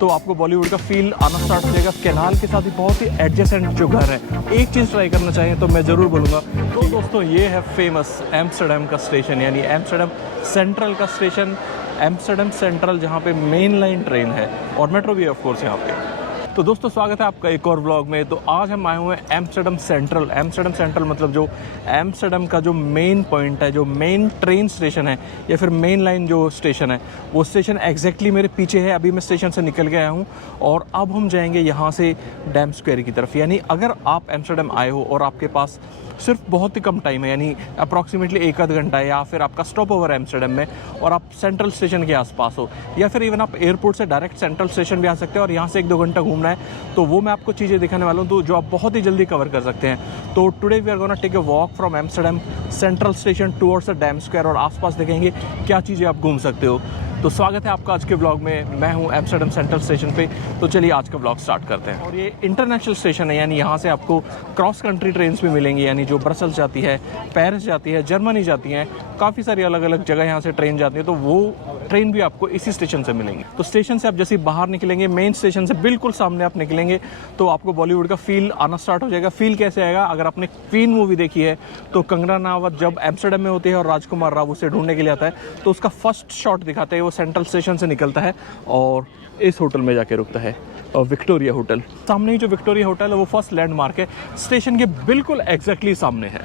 तो आपको बॉलीवुड का फील आना स्टार्ट हो जाएगा। कैनाल के साथ ही बहुत ही एडजेसेंट जो घर है, एक चीज़ ट्राई करना चाहिए तो मैं ज़रूर बोलूँगा। तो दोस्तों ये है फेमस एम्स्टर्डम का स्टेशन, यानी एम्स्टर्डम सेंट्रल का स्टेशन, एम्स्टर्डम सेंट्रल, जहाँ पे मेन लाइन ट्रेन है और मेट्रो भी है ऑफ कोर्स यहाँ पे। तो दोस्तों स्वागत है आपका एक और व्लॉग में। तो आज हम आए हुए हैं एम्स्टर्डम सेंट्रल। एम्स्टर्डम सेंट्रल मतलब जो एम्स्टर्डम का जो मेन पॉइंट है, जो मेन ट्रेन स्टेशन है या फिर मेन लाइन जो स्टेशन है, वो स्टेशन एग्जैक्टली मेरे पीछे है। अभी मैं स्टेशन से निकल के आया हूँ और अब हम जाएंगे यहाँ से डैम स्क्वायर की तरफ। यानी अगर आप एम्स्टर्डम आए हो और आपके पास सिर्फ बहुत ही कम टाइम है, यानी अप्रॉक्सीमेटली 1 आध घंटा है, या फिर आपका स्टॉप ओवर है एम्स्टर्डम में और आप सेंट्रल स्टेशन के आसपास हो, या फिर इवन आप एयरपोर्ट से डायरेक्ट सेंट्रल स्टेशन भी आ सकते हैं और यहाँ से 1-2 घंटा घूमना है, तो वो मैं आपको चीज़ें दिखाने वाला हूँ तो जो आप बहुत ही जल्दी कवर कर सकते हैं। तो today we are gonna take a walk from Amsterdam Central Station towards the Dam Square और आसपास देखेंगे क्या चीज़ें आप घूम सकते हो। तो स्वागत है आपका आज के ब्लॉग में। मैं हूं एम्स्टर्डम सेंट्रल स्टेशन पे। तो चलिए आज का ब्लॉग स्टार्ट करते हैं। और ये इंटरनेशनल स्टेशन है, यानी यहाँ से आपको क्रॉस कंट्री ट्रेन्स भी मिलेंगी, यानी जो ब्रसल्स जाती है, पेरिस जाती है, जर्मनी जाती हैं, काफ़ी सारी अलग अलग जगह यहाँ से ट्रेन जाती है, तो वो ट्रेन भी आपको इसी स्टेशन से मिलेंगी। तो स्टेशन से आप जैसे बाहर निकलेंगे, मेन स्टेशन से बिल्कुल सामने आप निकलेंगे तो आपको बॉलीवुड का फील आना स्टार्ट हो जाएगा। फील कैसे आएगा? अगर आपने क्वीन मूवी देखी है तो कंगना रनावत जब एम्स्टर्डम में होती है और राजकुमार राव उसे ढूंढने के लिए आता है, तो उसका फर्स्ट शॉट दिखाते हैं, वो सेंट्रल स्टेशन से निकलता है और इस होटल में जाके रुकता है, विक्टोरिया होटल। सामने ही जो विक्टोरिया होटल है वो फर्स्ट लैंडमार्क है, स्टेशन के बिल्कुल एग्जैक्टली सामने है।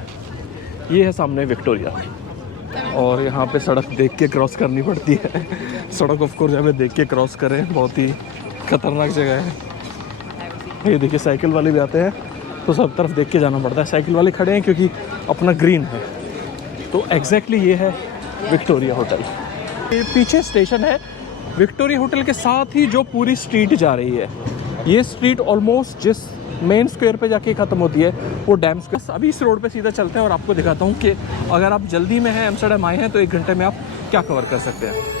ये है सामने विक्टोरिया और यहाँ पे सड़क देख के क्रॉस करनी पड़ती है। सड़क ऑफ कोर्स हमें देख के क्रॉस करें, बहुत ही खतरनाक जगह है। ये देखिए साइकिल वाले भी आते हैं तो सब तरफ देख के जाना पड़ता है। साइकिल वाले खड़े हैं क्योंकि अपना ग्रीन है। तो एग्जैक्टली ये है विक्टोरिया होटल। ये पीछे स्टेशन है। विक्टोरिया होटल के साथ ही जो पूरी स्ट्रीट जा रही है, ये स्ट्रीट ऑलमोस्ट जिस मेन स्क्वायर पे जाके ख़त्म होती है वो डैम स्क्वायर। अभी इस रोड पे सीधा चलते हैं और आपको दिखाता हूँ कि अगर आप जल्दी में हैं, एम्स्टर्डम आए हैं, तो 1 घंटे में आप क्या कवर कर सकते हैं।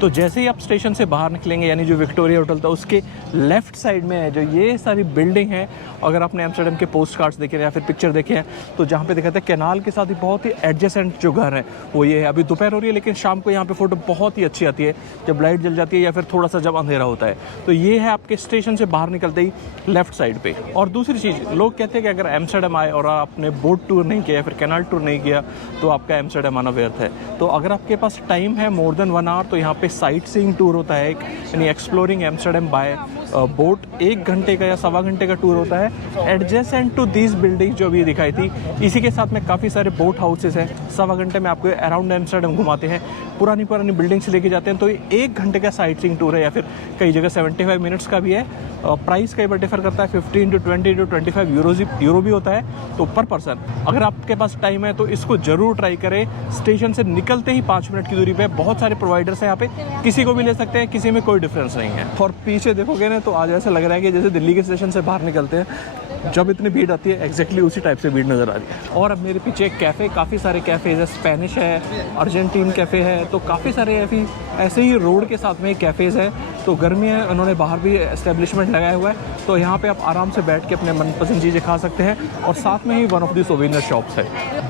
तो जैसे ही आप स्टेशन से बाहर निकलेंगे, यानी जो विक्टोरिया होटल था उसके लेफ्ट साइड में है जो ये सारी बिल्डिंग है। अगर आपने एम्स्टर्डम के पोस्ट कार्ड्स देखे या फिर पिक्चर देखे हैं तो जहाँ पे दिखाते हैं कैनाल के साथ ही बहुत ही एडजेसेंट जो घर है वो ये है। अभी दोपहर हो रही है लेकिन शाम को यहाँ पे फोटो बहुत ही अच्छी आती है जब लाइट जल जाती है या फिर थोड़ा सा जब अंधेरा होता है। तो ये है आपके स्टेशन से बाहर निकलते ही लेफ्ट साइड पे। और दूसरी चीज़, लोग कहते हैं कि अगर एम्स्टर्डम आए और आपने बोट टूर नहीं किया या फिर कैनाल टूर नहीं किया तो आपका एम्स्टर्डम आना व्यर्थ है। तो अगर आपके पास टाइम है मोर देन 1 आवर तो यहाँ पे साइट सीइंग टूर होता है, यानी एक्सप्लोरिंग एम्स्टर्डम बाय बोट। 1 घंटे का या 1.25 घंटे का टूर होता है एडजेसेंट टू दीज बिल्डिंग जो अभी दिखाई थी। इसी के साथ में काफ़ी सारे बोट हाउसेस हैं। 1.25 घंटे में आपको अराउंड एम्स्टर्डम घुमाते हैं, पुरानी बिल्डिंग्स लेके जाते हैं। तो ये 1 घंटे का साइट सीइंग टूर है या फिर कई जगह 75 मिनट्स का भी है। प्राइस कई बार डिफर करता है, 15 to 20 to 25 यूरो भी होता है तो पर पर्सन। अगर आपके पास टाइम है तो इसको जरूर ट्राई करें। स्टेशन से निकलते ही 5 मिनट की दूरी पे बहुत सारे प्रोवाइडर्स हैं यहाँ पे, किसी को भी ले सकते हैं, किसी में कोई डिफरेंस नहीं है। और पीछे देखोगे ना तो आज ऐसा लग रहा है कि जैसे दिल्ली के स्टेशन से बाहर निकलते हैं जब इतनी भीड़ आती है, एग्जैक्टली उसी टाइप से भीड़ नज़र आ रही है। और अब मेरे पीछे एक कैफ़े, काफ़ी सारे कैफ़ेज है, स्पेनिश है, अर्जेंटीन कैफ़े है, तो काफ़ी सारे ऐसे ही रोड के साथ में कैफ़ेज़ हैं। तो गर्मी है, उन्होंने बाहर भी एस्टेब्लिशमेंट लगाया हुआ है तो यहाँ पे आप आराम से बैठ के अपने मनपसंद चीज़ें खा सकते हैं। और साथ में ही one of the souvenir shops है।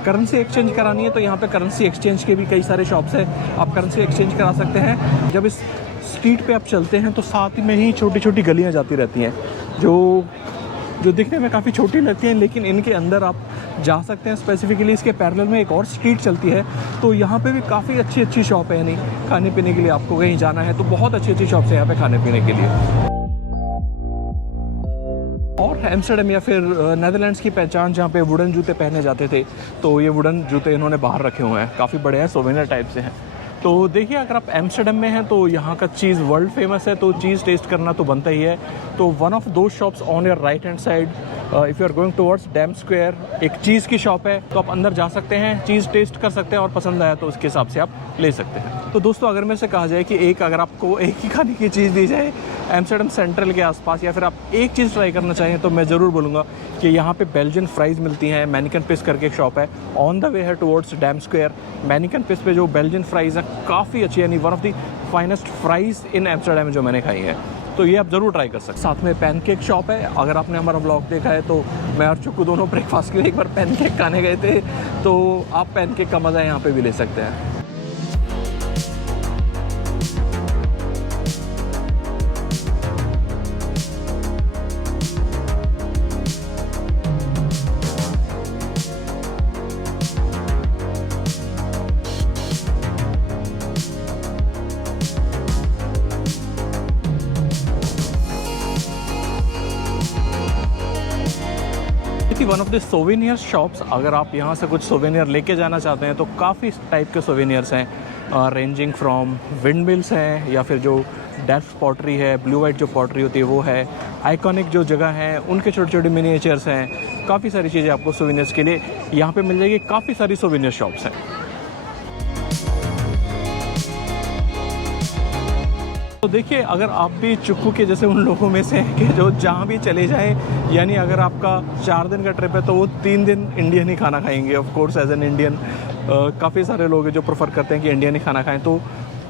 करेंसी एक्सचेंज करानी है तो यहाँ पे करेंसी एक्सचेंज के भी कई सारे शॉप्स हैं, आप करेंसी एक्सचेंज करा सकते हैं। जब इस स्ट्रीट पे आप चलते हैं तो साथ में ही छोटी छोटी गलियाँ जाती रहती हैं जो दिखने में काफ़ी छोटी लगती हैं, लेकिन इनके अंदर आप जा सकते हैं। स्पेसिफिकली इसके पैरेलल में एक और स्ट्रीट चलती है तो यहाँ पे भी काफ़ी अच्छी शॉप है, यानी खाने पीने के लिए आपको कहीं जाना है तो बहुत अच्छी शॉप्स है यहाँ पे खाने पीने के लिए। और एम्स्टर्डम या फिर नेदरलैंड्स की पहचान जहाँ पे वुडन जूते पहने जाते थे, तो ये वुडन जूते इन्होंने बाहर रखे हुए हैं, काफ़ी बड़े हैं, सोवेनियर टाइप से हैं। तो देखिए अगर आप एम्स्टर्डम में हैं तो यहाँ का चीज़ वर्ल्ड फेमस है तो चीज़ टेस्ट करना तो बनता ही है। तो one of the shops on your right hand side if you are going towards Dam Square, एक चीज़ की शॉप है तो आप अंदर जा सकते हैं, चीज़ टेस्ट कर सकते हैं और पसंद आया तो उसके हिसाब से आप ले सकते हैं। तो दोस्तों अगर मेरे से कहा जाए कि अगर आपको एक ही खाने की चीज़ दी जाए एम्स्टर्डम सेंट्रल के आसपास, या फिर आप एक चीज़ ट्राई करना चाहें तो मैं ज़रूर बोलूँगा कि यहाँ पे बेल्जियन फ्राइज़ मिलती हैं। मैनिकन पिस करके एक शॉप है, ऑन द वे है टुवर्ड्स डैम स्क्वायर। मैनिकन पिस पे जो बेल्जियन फ्राइज़ हैं काफ़ी अच्छी, यानी one of the finest fries in Amsterdam जो मैंने खाई है, तो ये आप ज़रूर ट्राई कर सकते हैं। साथ में पैनकेक शॉप है। अगर आपने हमारा व्लॉग देखा है तो मैं और चुक्कू दोनों ब्रेकफास्ट के लिए एक बार पैनकेक खाने गए थे, तो आप पैनकेक का मज़ा यहाँ पे भी ले सकते हैं। One of the souvenir shops. अगर आप यहाँ से कुछ सोवेनियर लेके जाना चाहते हैं तो काफ़ी टाइप के सोवेनियर्स हैं, रेंजिंग फ्रॉम विंड मिल्स हैं, या फिर जो डेल्फ्ट पॉटरी है, ब्लू वाइट जो पॉटरी होती है वो है, आइकॉनिक जो जगह हैं उनके छोटे छोटे मिनिएचर्स हैं। काफ़ी सारी चीज़ें आपको सोवेनियर्स के लिए यहाँ पे मिल जाएगी। काफ़ी सारी सोवेनियर शॉप्स हैं। तो देखिए, अगर आप भी चुक्कू के जैसे उन लोगों में से हैं कि जो जहाँ भी चले जाएं, यानी अगर आपका 4 दिन का ट्रिप है तो वो 3 दिन इंडियन ही खाना खाएंगे। Of course as an Indian काफ़ी सारे लोग हैं जो प्रेफर करते हैं कि इंडियन ही खाना खाएं, तो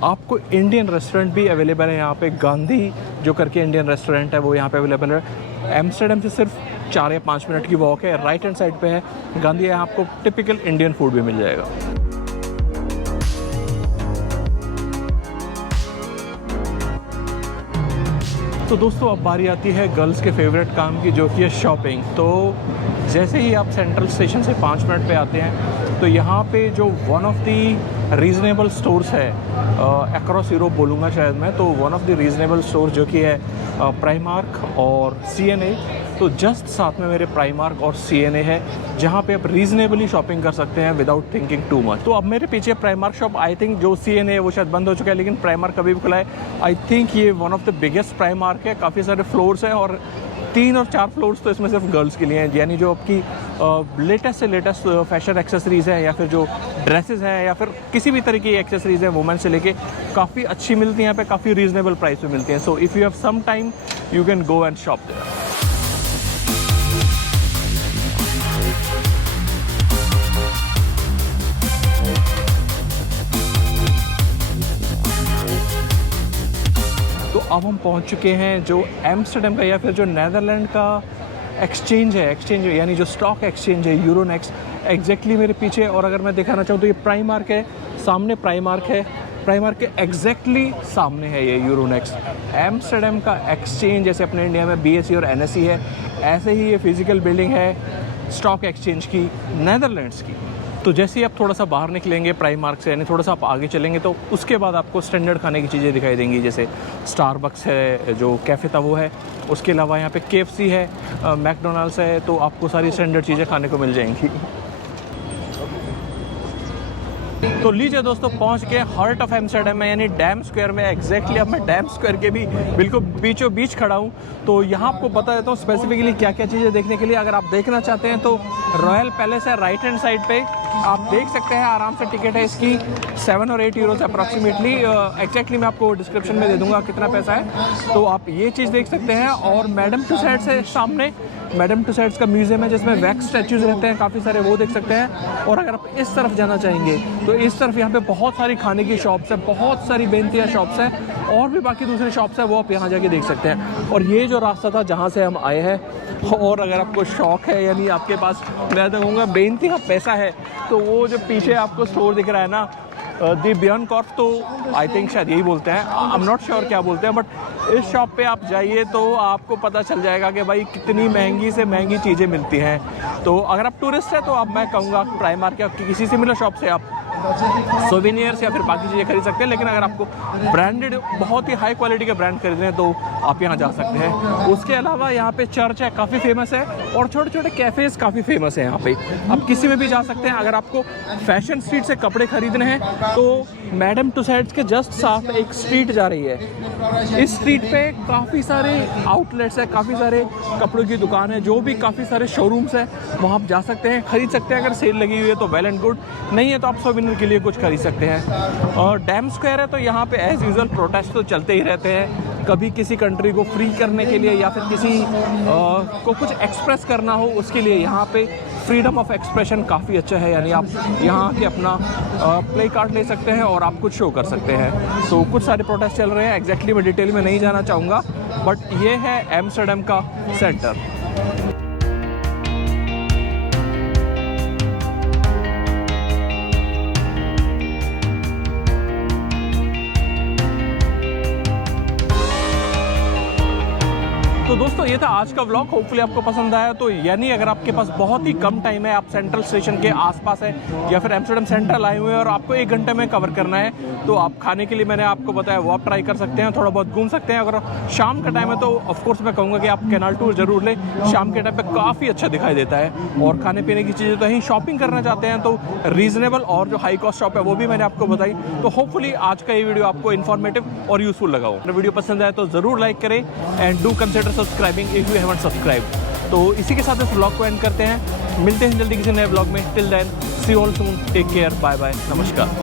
आपको इंडियन रेस्टोरेंट भी अवेलेबल है यहाँ पे। गांधी जो करके इंडियन रेस्टोरेंट है वो यहाँ पे अवेलेबल है। एम्स्टर्डम से सिर्फ 4 या 5 मिनट की वॉक है, राइट हैंड साइड पे है गांधी। यहाँ आपको टिपिकल इंडियन फूड भी मिल जाएगा। तो दोस्तों, अब बारी आती है गर्ल्स के फेवरेट काम की, जो कि है शॉपिंग। तो जैसे ही आप सेंट्रल स्टेशन से 5 मिनट पे आते हैं तो यहाँ पे जो one of the reasonable stores है अक्रॉस यूरोप बोलूँगा शायद मैं, तो one of the reasonable store जो कि है प्राइमार्क और CNA। तो जस्ट साथ में मेरे प्राइमार्क और CNA है, जहाँ पे आप रीज़नेबली शॉपिंग कर सकते हैं विदाउट थिंकिंग टू मच। तो अब मेरे पीछे प्राइमार्क शॉप, आई थिंक जो CNA है वो शायद बंद हो चुका है, लेकिन प्राइमार्क कभी भी खुला है। आई थिंक ये one of the biggest Primark है। काफ़ी सारे फ्लोर्स हैं और 3 और 4 फ्लोर्स तो इसमें सिर्फ गर्ल्स के लिए हैं, यानी जो आपकी लेटेस्ट से लेटेस्ट फैशन एक्सेसरीज़ हैं, या फिर जो ड्रेसेस हैं, या फिर किसी भी तरह की एक्सेसरीज़ हैं वुमेन से लेके, काफ़ी अच्छी मिलती हैं यहाँ पे, काफ़ी रीज़नेबल प्राइस पे मिलती हैं। So if you have some time you can go and shop there. तो अब हम पहुंच चुके हैं जो एम्स्टर्डम का या फिर जो नीदरलैंड का एक्सचेंज है, यानी जो स्टॉक एक्सचेंज है यूरोनेक्स्ट, एग्जैक्टली मेरे पीछे। और अगर मैं दिखाना चाहूँ तो ये प्राइमार्क है, सामने प्राइमार्क है, प्राइमार्क के एग्जैक्टली सामने है ये यूरोनेक्स्ट। एम्स्टर्डम का एक्सचेंज जैसे अपने इंडिया में BSE और NSE है, ऐसे ही ये फिजिकल बिल्डिंग है स्टॉक एक्सचेंज की नीदरलैंड्स की। तो जैसे ही आप थोड़ा सा बाहर निकलेंगे प्राइमार्क से, यानी थोड़ा सा आप आगे चलेंगे, तो उसके बाद आपको स्टैंडर्ड खाने की चीज़ें दिखाई देंगी, जैसे स्टारबक्स है जो कैफ़े था वो है, उसके अलावा यहाँ पे KFC है, मैकडोनल्ड्स है, तो आपको सारी स्टैंडर्ड चीज़ें खाने को मिल जाएंगी। तो लीजिए दोस्तों, पहुंच के हार्ट ऑफ एम्स्टर्डम में, यानी डैम स्क्वायर में। एग्जैक्टली अब मैं डैम स्क्वायर के भी बिल्कुल बीचों बीच खड़ा हूं। तो यहाँ आपको बता देता हूँ स्पेसिफिकली क्या क्या चीज़ें देखने के लिए। अगर आप देखना चाहते हैं तो रॉयल पैलेस है राइट हैंड साइड पे, आप देख सकते हैं आराम से। टिकट है इसकी 7 और 8 यूरोज अप्रॉक्सीमेटली। एग्जैक्टली मैं आपको डिस्क्रिप्शन में दे दूंगा कितना पैसा है, तो आप ये चीज़ देख सकते हैं। और मैडम टुसाड्स है सामने, मैडम टुसाड्स का म्यूजियम है जिसमें वैक्स स्टैचूज रहते हैं काफ़ी सारे, वो देख सकते हैं। और अगर आप इस तरफ जाना चाहेंगे तो इस तरफ यहाँ पे बहुत सारी खाने की शॉप्स है, बहुत सारी बेंतिया शॉप्स हैं, और भी बाकी दूसरी शॉप्स है, वो आप यहाँ जाके देख सकते हैं। और ये जो रास्ता था जहाँ से हम आए हैं, और अगर आपको शौक है, यानी आपके पास मैं तो कहूँगा बेंतिया पैसा है, तो वो जो पीछे आपको स्टोर दिख रहा है ना, दी बियॉन्ड कॉर्फ, तो आई थिंक शायद यही बोलते हैं, आई एम नॉट श्योर क्या बोलते हैं, बट इस शॉप पे आप जाइए तो आपको पता चल जाएगा कि भाई कितनी महंगी से महंगी चीज़ें मिलती हैं। तो अगर आप टूरिस्ट हैं तो अब मैं कहूँगा प्राइमार्क या किसी सिमिलर शॉप से आप सोवेनियर्स या फिर बाकी चीज़ें खरीद सकते हैं। लेकिन अगर आपको ब्रांडेड, बहुत ही हाई क्वालिटी के ब्रांड खरीदने हैं तो आप यहाँ जा सकते हैं। उसके अलावा यहाँ पे चर्च है, काफ़ी फेमस है, और छोटे छोटे कैफ़ेज़ काफ़ी फेमस हैं यहाँ पे। आप किसी में भी जा सकते हैं। अगर आपको फैशन स्ट्रीट से कपड़े खरीदने हैं तो मैडम टुसाड्स के जस्ट साथ एक स्ट्रीट जा रही है। इस स्ट्रीट पे काफ़ी सारे आउटलेट्स हैं, काफ़ी सारे कपड़ों की दुकान है, जो भी काफ़ी सारे शोरूम्स हैं, वहाँ आप जा सकते हैं, खरीद सकते हैं। अगर सेल लगी हुई है तो वेल एंड गुड, नहीं है तो आप सोवेनियर के लिए कुछ खरीद सकते हैं। और डैम स्क्वायर है तो यहाँ पे एज यूजुअल प्रोटेस्ट तो चलते ही रहते हैं। कभी किसी कंट्री को फ्री करने के लिए या फिर किसी को कुछ एक्सप्रेस करना हो उसके लिए यहाँ पे फ्रीडम ऑफ एक्सप्रेशन काफ़ी अच्छा है। यानी आप यहाँ के अपना प्ले कार्ड ले सकते हैं और आप कुछ शो कर सकते हैं। तो कुछ सारे प्रोटेस्ट चल रहे हैं, एग्जैक्टली मैं डिटेल में नहीं जाना चाहूँगा, बट ये है एम्स्टर्डम का सेंटर। तो तो दोस्तों ये था आज का व्लॉग, होपफुली आपको पसंद आया। तो यानी अगर आपके पास बहुत ही कम टाइम है, आप सेंट्रल स्टेशन के आसपास है या फिर एम्स्टर्डम सेंट्रल आए हुए हैं और आपको 1 घंटे में कवर करना है, तो आप खाने के लिए मैंने आपको बताया वो आप ट्राई कर सकते हैं, थोड़ा बहुत घूम सकते हैं। अगर शाम का टाइम है तो ऑफकोर्स मैं कहूँगा कि आप कैनाल टूर जरूर लें, शाम के टाइम पर काफ़ी अच्छा दिखाई देता है। और खाने पीने की चीज़ें तो यहीं, शॉपिंग करना चाहते हैं तो रीजनेबल और जो हाई कॉस्ट शॉप है वो भी मैंने आपको बताई। तो होपफुली आज का ये वीडियो आपको इन्फॉर्मेटिव और यूजफुल लगा हो। वीडियो पसंद आए तो जरूर लाइक करें and do consider subscribing if you haven't subscribe. तो इसी के साथ इस व्लॉग को एंड करते हैं, मिलते हैं जल्दी किसी नए व्लॉग में। Till then see you all soon, take care, bye bye, नमस्कार।